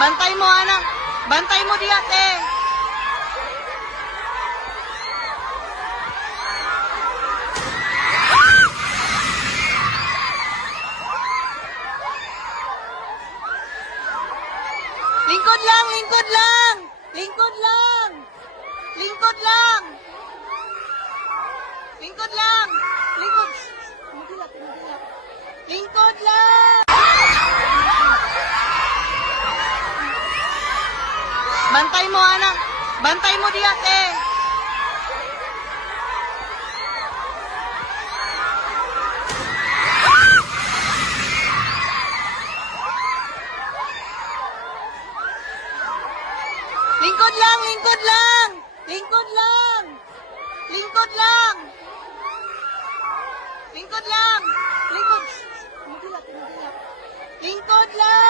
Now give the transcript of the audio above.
Bantay mo, anak. Bantay mo di ate. Lingkod lang, lingkod lang. Lingkod lang. Lingkod lang. Lingkod lang. Lingkod. Mugilat, mugilat. Lingkod lang. Bantay mo, anak. Bantay mo di ate. Lingkod lang, lingkod lang. Lingkod lang. Lingkod lang. Lingkod lang. Lingkod. Mugilat, mugilat. Lingkod lang.